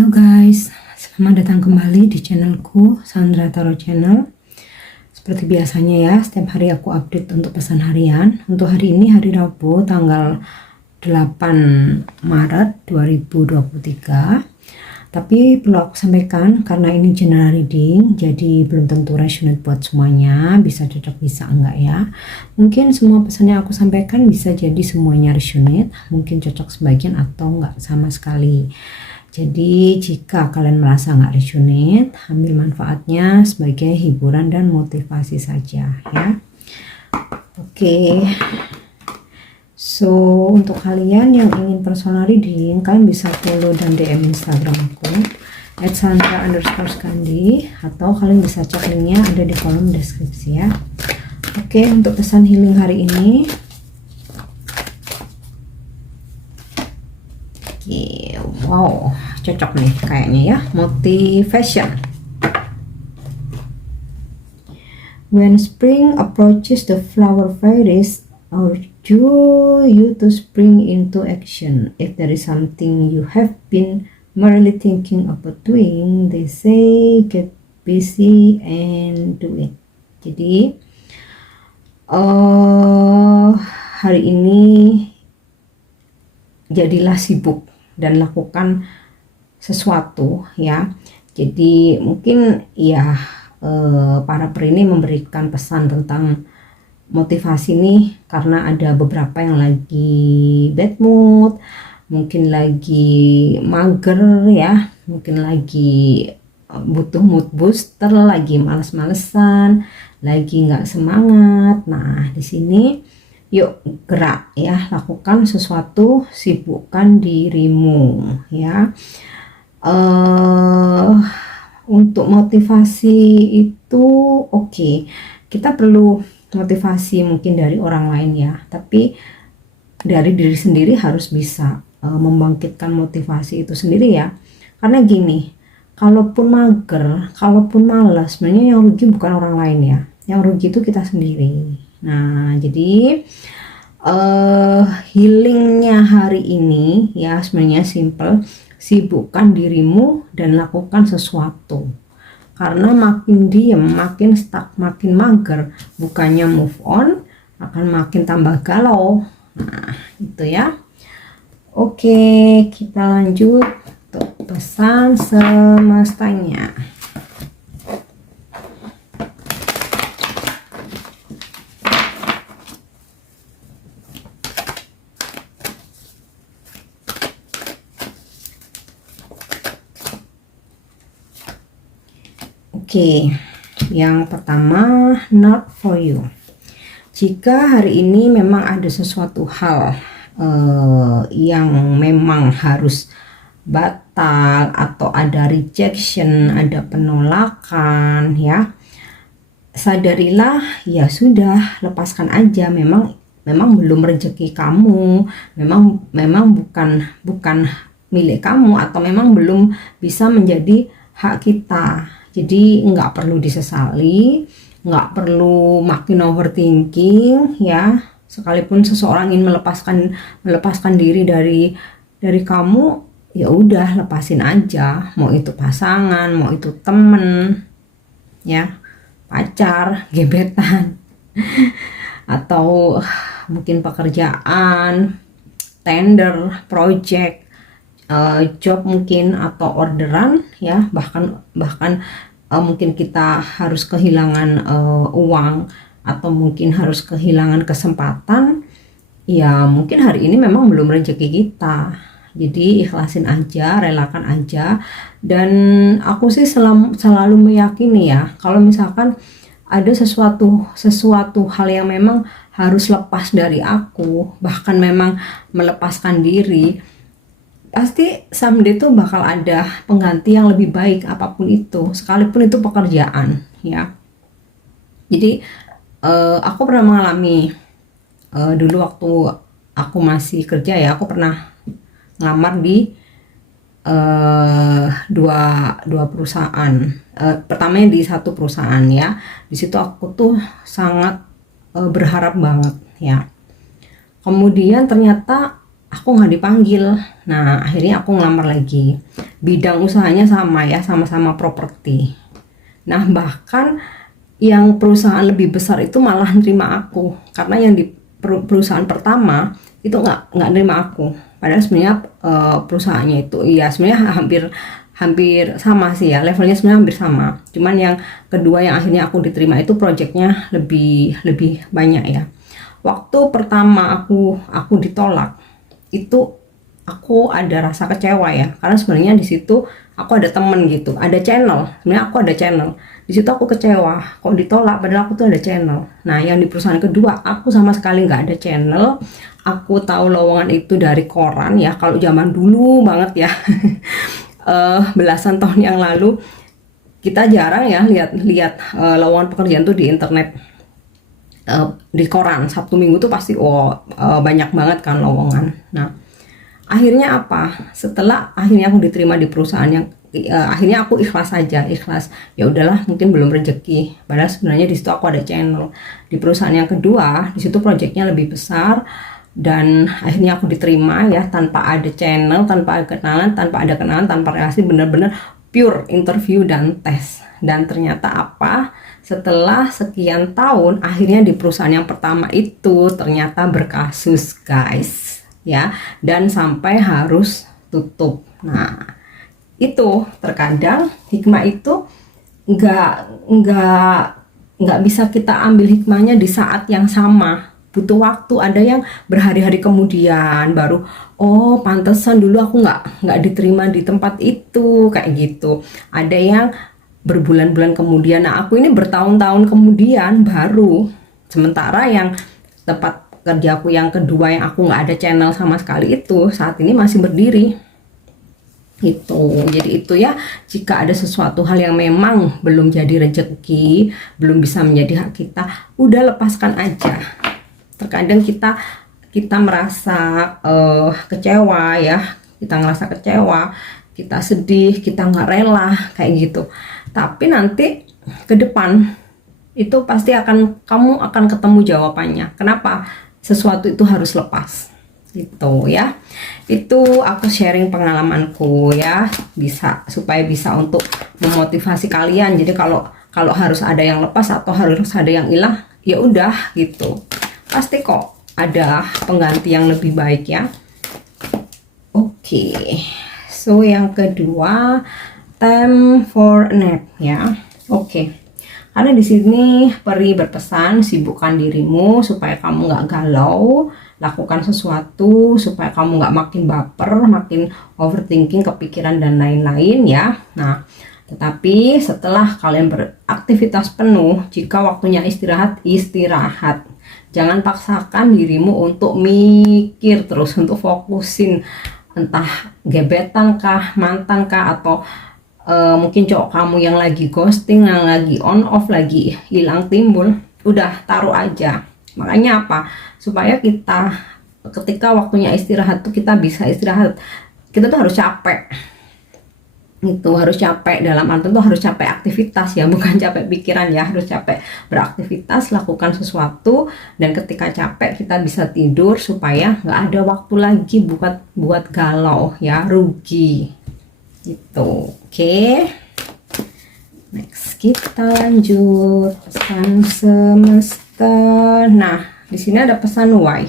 Halo guys, selamat datang kembali di channelku Sandra Tarot Channel. Seperti biasanya ya, setiap hari aku update untuk pesan harian. Untuk hari ini hari Rabu tanggal 8 Maret 2023. Tapi perlu aku sampaikan karena ini general reading, jadi belum tentu resonate buat semuanya, bisa cocok bisa enggak ya. Mungkin semua pesan yang aku sampaikan bisa jadi semuanya resonate, mungkin cocok sebagian atau enggak sama sekali. Jadi jika kalian merasa nggak resonate, ambil manfaatnya sebagai hiburan dan motivasi saja ya. Oke. So untuk kalian yang ingin personal reading, kalian bisa follow dan DM Instagram aku @sandra_skandi, atau kalian bisa cek linknya ada di kolom deskripsi ya. Oke, untuk pesan healing hari ini. Oke, wow, cocok nih kayaknya ya, motivation. When spring approaches, the flower fairies urge you to spring into action. If there is something you have been merely thinking about doing, they say get busy and do it. Jadi hari ini jadilah sibuk dan lakukan sesuatu ya. Jadi mungkin ya para peri ini memberikan pesan tentang motivasi nih karena ada beberapa yang lagi bad mood, mungkin lagi mager ya, mungkin lagi butuh mood booster, lagi males-malesan, lagi nggak semangat. Nah di sini yuk gerak ya, lakukan sesuatu, sibukkan dirimu ya. Untuk motivasi itu oke, kita perlu motivasi mungkin dari orang lain ya, tapi dari diri sendiri harus bisa membangkitkan motivasi itu sendiri ya. Karena gini, kalaupun mager, kalaupun malas, sebenarnya yang rugi bukan orang lain ya, yang rugi itu kita sendiri. Nah jadi healingnya hari ini ya sebenarnya simple, sibukkan dirimu dan lakukan sesuatu. Karena makin diem, makin stuck, makin mager, bukannya move on, akan makin tambah galau. Nah itu ya. Oke, kita lanjut untuk pesan semestanya. Oke, yang pertama, not for you. Jika hari ini memang ada sesuatu hal yang memang harus batal atau ada rejection, ada penolakan ya, sadarilah ya sudah, lepaskan aja. Memang belum rezeki kamu, memang bukan milik kamu, atau memang belum bisa menjadi hak kita. Jadi nggak perlu disesali, nggak perlu makin overthinking ya. Sekalipun seseorang ingin melepaskan diri dari kamu, ya udah lepasin aja. Mau itu pasangan, mau itu temen, ya pacar, gebetan, atau mungkin pekerjaan, tender, project, job mungkin, atau orderan ya, bahkan mungkin kita harus kehilangan uang, atau mungkin harus kehilangan kesempatan ya. Mungkin hari ini memang belum rezeki kita, jadi ikhlasin aja, relakan aja. Dan aku sih selalu meyakini ya, kalau misalkan ada sesuatu hal yang memang harus lepas dari aku, bahkan memang melepaskan diri, pasti someday tuh bakal ada pengganti yang lebih baik, apapun itu, sekalipun itu pekerjaan ya. Jadi aku pernah mengalami dulu waktu aku masih kerja ya, aku pernah ngelamar di dua perusahaan. Pertamanya di satu perusahaan ya, di situ aku tuh sangat berharap banget ya. Kemudian ternyata aku nggak dipanggil. Nah, akhirnya aku ngelamar lagi. Bidang usahanya sama ya, sama-sama properti. Nah, bahkan yang perusahaan lebih besar itu malah nerima aku, karena yang di perusahaan pertama itu nggak nerima aku. Padahal sebenarnya perusahaannya itu ya sebenarnya hampir sama sih ya, levelnya sebenarnya hampir sama. Cuman yang kedua yang akhirnya aku diterima itu proyeknya lebih banyak ya. Waktu pertama aku ditolak itu aku ada rasa kecewa ya, karena sebenarnya di situ aku ada temen gitu, ada channel, sebenarnya aku ada channel. Di situ aku kecewa kok ditolak padahal aku tuh ada channel. Nah, yang di perusahaan kedua aku sama sekali nggak ada channel. Aku tahu lowongan itu dari koran ya, kalau zaman dulu banget ya. Belasan tahun yang lalu kita jarang ya lihat lowongan pekerjaan tuh di internet, di koran. Sabtu Minggu tuh pasti banyak banget kan lowongan. Nah, akhirnya apa? Setelah akhirnya aku diterima di perusahaan yang akhirnya aku ikhlas ya udahlah, mungkin belum rezeki. Padahal sebenarnya di situ aku ada channel. Di perusahaan yang kedua, di situ proyeknya lebih besar dan akhirnya aku diterima ya, tanpa ada channel, tanpa ada kenalan, tanpa relasi, bener-bener pure interview dan tes. Dan ternyata apa? Setelah sekian tahun, akhirnya di perusahaan yang pertama itu ternyata berkasus, guys. Ya, dan sampai harus tutup. Nah, itu terkadang hikmah itu nggak bisa kita ambil hikmahnya di saat yang sama, butuh waktu. Ada yang berhari-hari kemudian baru, oh pantesan dulu aku nggak diterima di tempat itu, kayak gitu. Ada yang berbulan-bulan kemudian. Nah, aku ini bertahun-tahun kemudian baru. Sementara yang tempat kerjaku yang kedua yang aku nggak ada channel sama sekali itu saat ini masih berdiri. Jadi itu ya, jika ada sesuatu hal yang memang belum jadi rezeki, belum bisa menjadi hak kita, udah lepaskan aja. Terkadang kita merasa kecewa ya, kita ngerasa kecewa, kita sedih, kita nggak rela kayak gitu. Tapi nanti ke depan itu pasti kamu akan ketemu jawabannya. Kenapa sesuatu itu harus lepas? Gitu ya. Itu aku sharing pengalamanku ya, supaya bisa untuk memotivasi kalian. Jadi kalau harus ada yang lepas atau harus ada yang hilang, ya udah gitu. Pasti kok ada pengganti yang lebih baik ya. Oke. So yang kedua, time for a nap ya. Oke. Karena di sini Peri berpesan, sibukkan dirimu supaya kamu nggak galau. Lakukan sesuatu supaya kamu nggak makin baper, makin overthinking, kepikiran dan lain-lain ya. Nah, tetapi setelah kalian beraktivitas penuh, jika waktunya istirahat. Jangan paksakan dirimu untuk mikir terus, untuk fokusin entah gebetan kah, mantan kah, atau mungkin cowok kamu yang lagi ghosting, yang lagi on off, lagi hilang timbul. Udah taruh aja. Makanya apa? Supaya kita ketika waktunya istirahat tuh kita bisa istirahat. Kita tuh harus capek. Itu harus capek, dalam arti tuh harus capek aktivitas ya, bukan capek pikiran ya. Harus capek beraktivitas, lakukan sesuatu, dan ketika capek kita bisa tidur supaya nggak ada waktu lagi buat galau ya, rugi. Gitu. Oke. Next kita lanjut pesan semesta. Nah, di sini ada pesan why.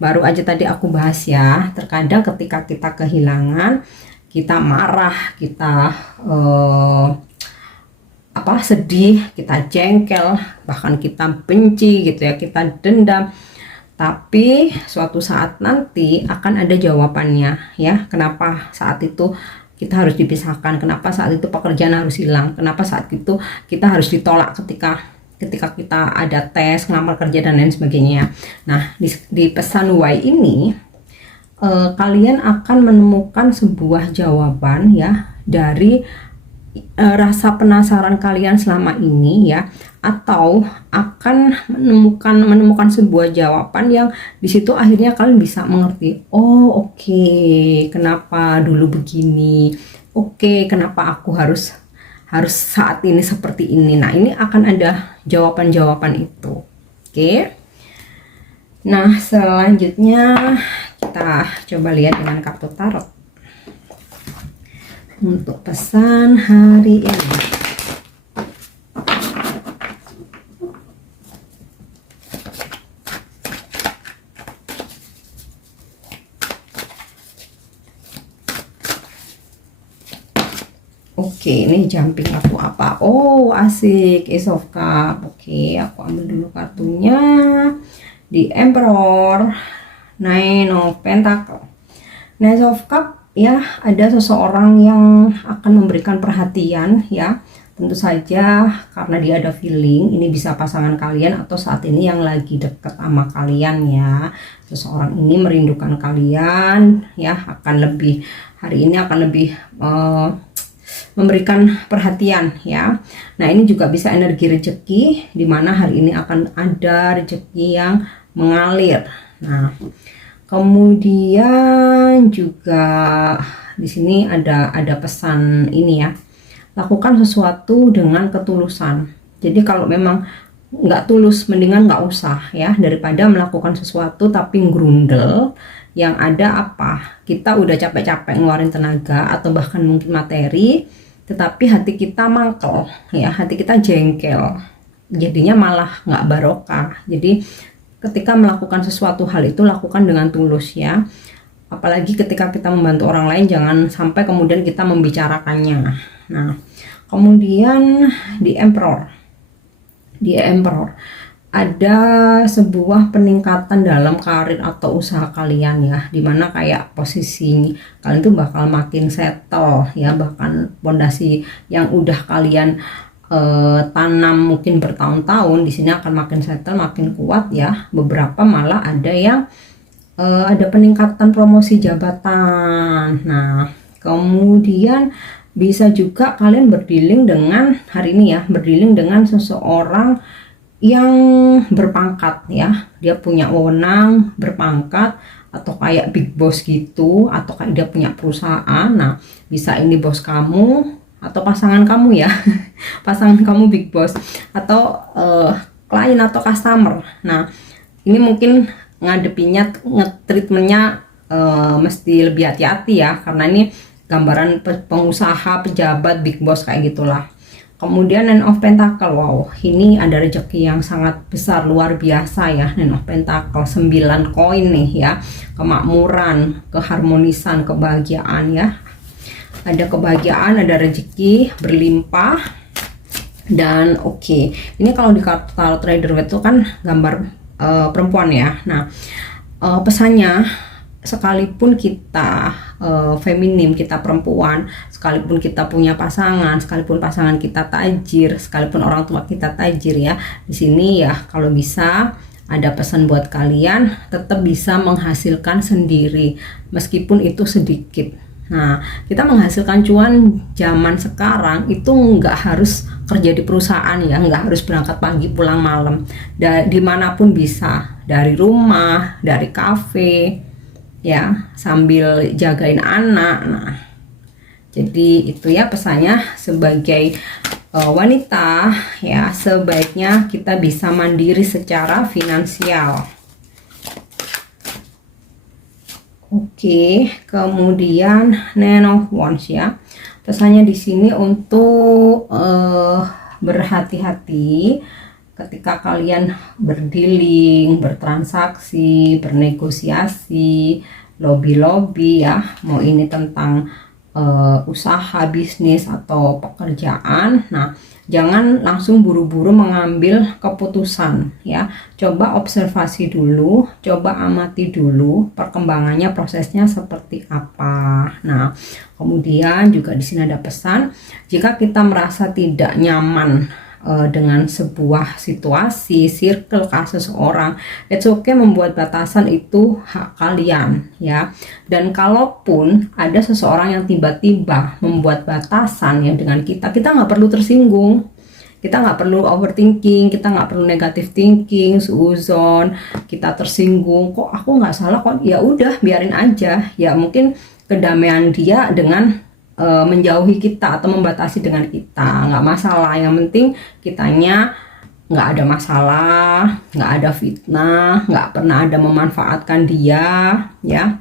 Baru aja tadi aku bahas ya. Terkadang ketika kita kehilangan, kita marah, kita sedih, kita jengkel, bahkan kita benci gitu ya, kita dendam. Tapi suatu saat nanti akan ada jawabannya ya. Kenapa saat itu kita harus dipisahkan? Kenapa saat itu pekerjaan harus hilang? Kenapa saat itu kita harus ditolak ketika kita ada tes, ngelamar kerja dan lain sebagainya. Nah, di pesan why ini kalian akan menemukan sebuah jawaban ya dari rasa penasaran kalian selama ini ya, atau akan menemukan sebuah jawaban yang di situ akhirnya kalian bisa mengerti. Oh, oke, kenapa dulu begini? Oke, kenapa aku harus saat ini seperti ini? Nah, ini akan ada jawaban-jawaban itu. Oke. Nah, selanjutnya kita coba lihat dengan kartu tarot untuk pesan hari ini. Oke, ini jumping kartu apa? Oh, asik, Ace of Cup. Oke, aku ambil dulu kartunya. The Emperor, Nine of Pentacle. Nine of Cup, ya, ada seseorang yang akan memberikan perhatian, ya. Tentu saja karena dia ada feeling, ini bisa pasangan kalian atau saat ini yang lagi deket sama kalian, ya. Seseorang ini merindukan kalian, ya, hari ini akan lebih memberikan perhatian, ya. Nah, ini juga bisa energi rezeki, dimana hari ini akan ada rezeki yang mengalir. Nah, kemudian juga di sini ada pesan ini, ya. Lakukan sesuatu dengan ketulusan. Jadi kalau memang nggak tulus, mendingan nggak usah, ya, daripada melakukan sesuatu tapi grundel. Yang ada apa? Kita udah capek-capek ngeluarin tenaga atau bahkan mungkin materi, tetapi hati kita mangkel, ya, hati kita jengkel, jadinya malah nggak barokah. Jadi ketika melakukan sesuatu hal itu lakukan dengan tulus, ya. Apalagi ketika kita membantu orang lain, jangan sampai kemudian kita membicarakannya. Nah, kemudian di Emperor ada sebuah peningkatan dalam karir atau usaha kalian, ya, dimana kayak posisi kalian tuh bakal makin settle, ya, bahkan pondasi yang udah kalian tanam mungkin bertahun-tahun di sini akan makin settle, makin kuat, ya. Beberapa malah ada yang ada peningkatan promosi jabatan. Nah, kemudian bisa juga kalian berdealing dengan hari ini, ya, berdealing dengan seseorang yang berpangkat, ya. Dia punya wewenang, berpangkat, atau kayak big boss gitu, atau kayak dia punya perusahaan. Nah, bisa ini bos kamu atau pasangan kamu, ya. Pasangan kamu big boss atau klien atau customer. Nah, ini mungkin ngadepinnya, nge-treatmentnya mesti lebih hati-hati, ya, karena ini gambaran pengusaha, pejabat, big boss kayak gitulah. Kemudian Nine of Pentacle, wow, ini ada rezeki yang sangat besar, luar biasa, ya. Nine of Pentacle, 9 koin nih, ya. Kemakmuran, keharmonisan, kebahagiaan, ya. Ada kebahagiaan, ada rezeki berlimpah. Dan oke, ini kalau di kartu tarot Rider Waite itu kan gambar perempuan, ya. Nah, pesannya, sekalipun kita feminim, kita perempuan, sekalipun kita punya pasangan, sekalipun pasangan kita tajir, sekalipun orang tua kita tajir, ya, di sini, ya, kalau bisa ada pesan buat kalian, tetap bisa menghasilkan sendiri meskipun itu sedikit. Nah, kita menghasilkan cuan zaman sekarang itu nggak harus kerja di perusahaan, ya, nggak harus berangkat pagi pulang malam, dimanapun bisa, dari rumah, dari kafe, ya, sambil jagain anak. Nah, jadi itu, ya, pesannya sebagai wanita, ya, sebaiknya kita bisa mandiri secara finansial. Oke, kemudian Nine of Wands, ya. Pesannya di sini untuk berhati-hati ketika kalian berdealing, bertransaksi, bernegosiasi, lobby-lobby, ya, mau ini tentang usaha, bisnis, atau pekerjaan. Nah, jangan langsung buru-buru mengambil keputusan, ya. Coba observasi dulu, coba amati dulu perkembangannya, prosesnya seperti apa. Nah, kemudian juga di sini ada pesan, jika kita merasa tidak nyaman dengan sebuah situasi, circle, kasus seseorang, it's okay, membuat batasan itu hak kalian, ya. Dan kalaupun ada seseorang yang tiba-tiba membuat batasan, ya, dengan kita nggak perlu tersinggung, kita nggak perlu overthinking, kita nggak perlu negative thinking, suuzon, kita tersinggung, kok aku nggak salah, kok, ya udah biarin aja, ya. Mungkin kedamaian dia dengan menjauhi kita atau membatasi dengan kita, nggak masalah. Yang penting kitanya nggak ada masalah, nggak ada fitnah, nggak pernah ada memanfaatkan dia, ya.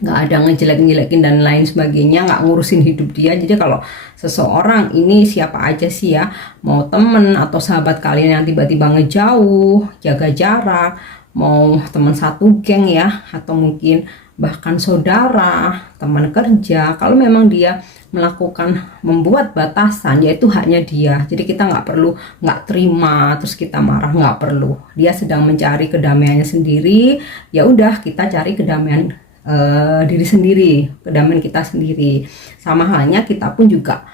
nggak ada ngejelek-jelekin dan lain sebagainya, nggak ngurusin hidup dia. Jadi kalau seseorang ini siapa aja sih ya, mau temen atau sahabat kalian yang tiba-tiba ngejauh, jaga jarak, mau teman satu geng ya, atau mungkin bahkan saudara, teman kerja, kalau memang dia melakukan membuat batasan, yaitu haknya dia. Jadi kita nggak terima terus kita marah, nggak perlu. Dia sedang mencari kedamaiannya sendiri, ya udah kita cari kedamaian diri sendiri, kedamaian kita sendiri. Sama halnya kita pun juga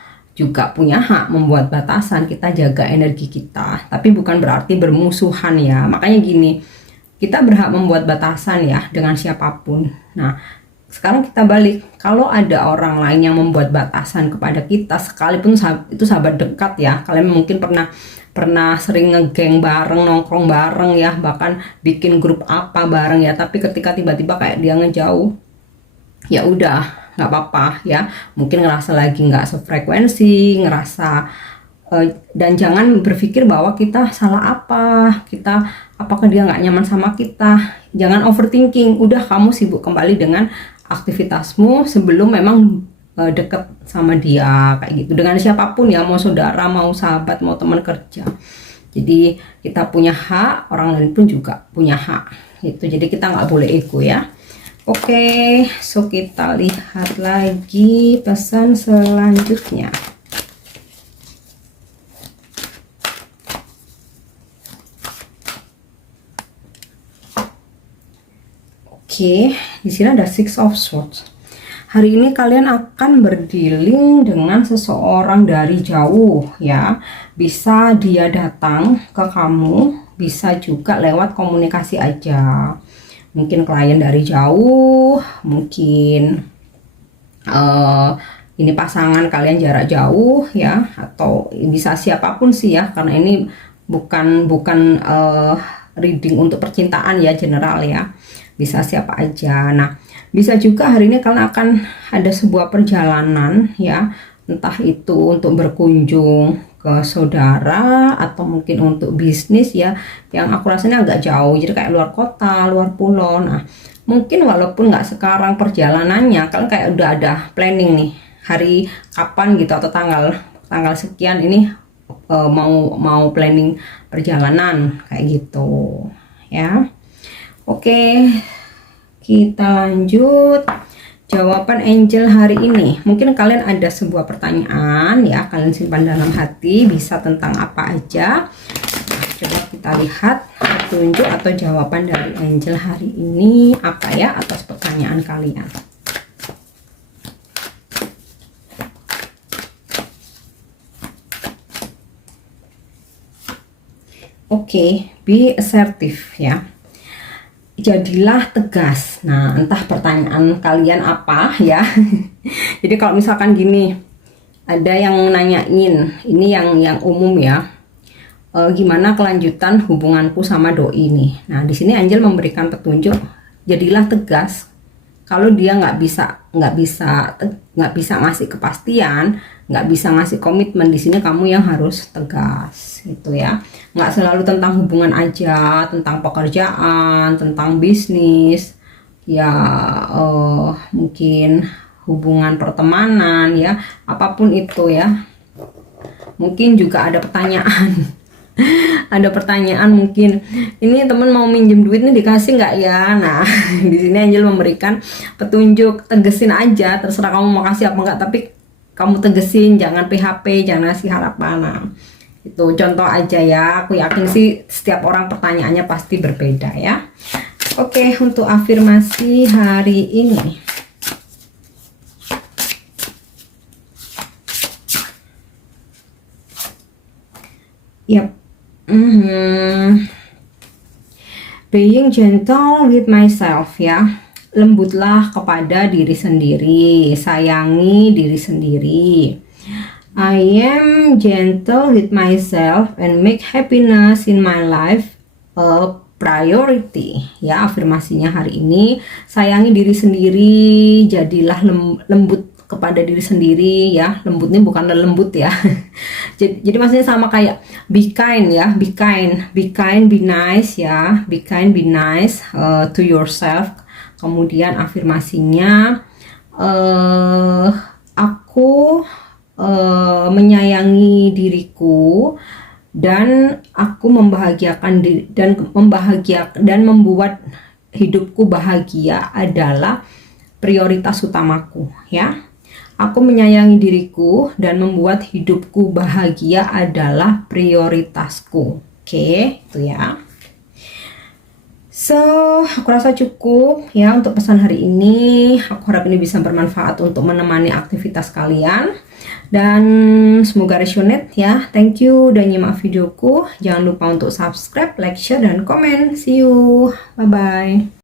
punya hak membuat batasan, kita jaga energi kita, tapi bukan berarti bermusuhan ya. Makanya gini, kita berhak membuat batasan ya dengan siapapun. Nah, sekarang kita balik, kalau ada orang lain yang membuat batasan kepada kita, sekalipun itu sahabat dekat ya, kalian mungkin pernah sering ngegeng bareng, nongkrong bareng ya, bahkan bikin grup apa bareng ya, tapi ketika tiba-tiba kayak dia ngejauh, ya udah nggak apa-apa ya, mungkin ngerasa lagi nggak sefrekuensi, dan jangan berpikir bahwa kita salah apakah dia nggak nyaman sama kita. Jangan overthinking, udah kamu sibuk kembali dengan aktivitasmu sebelum memang deket sama dia, kayak gitu, dengan siapapun ya, mau saudara, mau sahabat, mau teman kerja. Jadi kita punya hak, orang lain pun juga punya hak itu. Jadi kita nggak boleh ego ya. Oke, so kita lihat lagi pesan selanjutnya. Oke, di sini ada Six of Swords. Hari ini kalian akan berdealing dengan seseorang dari jauh ya. Bisa dia datang ke kamu, bisa juga lewat komunikasi aja. Mungkin klien dari jauh, mungkin ini pasangan kalian jarak jauh ya, atau bisa siapapun sih ya, karena ini bukan reading untuk percintaan ya, general ya. Bisa siapa aja. Nah, bisa juga hari ini kalian akan ada sebuah perjalanan ya, entah itu untuk berkunjung ke saudara atau mungkin untuk bisnis ya, yang aku rasanya agak jauh, jadi kayak luar kota, luar pulau. Nah, mungkin walaupun nggak sekarang perjalanannya, kalian kayak udah ada planning nih, hari kapan gitu atau tanggal sekian ini mau planning perjalanan kayak gitu ya. Oke, kita lanjut jawaban angel hari ini. Mungkin kalian ada sebuah pertanyaan ya, kalian simpan dalam hati, bisa tentang apa aja. Nah, coba kita lihat petunjuk atau jawaban dari angel hari ini apa ya atas pertanyaan kalian. Oke, be assertive ya. Jadilah tegas. Nah, entah pertanyaan kalian apa ya. Jadi kalau misalkan gini, ada yang nanyain, ini yang umum ya, gimana kelanjutan hubunganku sama doi nih. Nah, di sini Angel memberikan petunjuk, jadilah tegas. Kalau dia nggak bisa ngasih kepastian, nggak bisa ngasih komitmen, di sini kamu yang harus tegas gitu ya. Nggak selalu tentang hubungan aja, tentang pekerjaan, tentang bisnis ya, mungkin hubungan pertemanan ya, apapun itu ya. Mungkin juga ada pertanyaan ada pertanyaan, mungkin ini temen mau minjem duit nih, dikasih nggak ya. Nah, di sini Angel memberikan petunjuk, tegesin aja, terserah kamu mau kasih apa enggak, tapi kamu tegesin, jangan PHP, jangan ngasih harapan. Nah, itu contoh aja ya. Aku yakin sih setiap orang pertanyaannya pasti berbeda ya. Oke, untuk afirmasi hari ini, yap, being gentle with myself ya, lembutlah kepada diri sendiri, sayangi diri sendiri. I am gentle with myself and make happiness in my life a priority ya. Afirmasinya hari ini, sayangi diri sendiri, jadilah lembut kepada diri sendiri ya. Lembut ini bukan lembut ya. jadi maksudnya sama kayak be kind ya, be kind, be nice ya, be kind, be nice to yourself. Kemudian afirmasinya, aku menyayangi diriku dan aku membahagiakan diri dan membuat hidupku bahagia adalah prioritas utamaku, ya. Aku menyayangi diriku dan membuat hidupku bahagia adalah prioritasku. Oke, itu ya. So, aku rasa cukup ya untuk pesan hari ini. Aku harap ini bisa bermanfaat untuk menemani aktivitas kalian. Dan semoga resonate ya. Thank you udah nyimak videoku. Jangan lupa untuk subscribe, like, share, dan komen. See you. Bye-bye.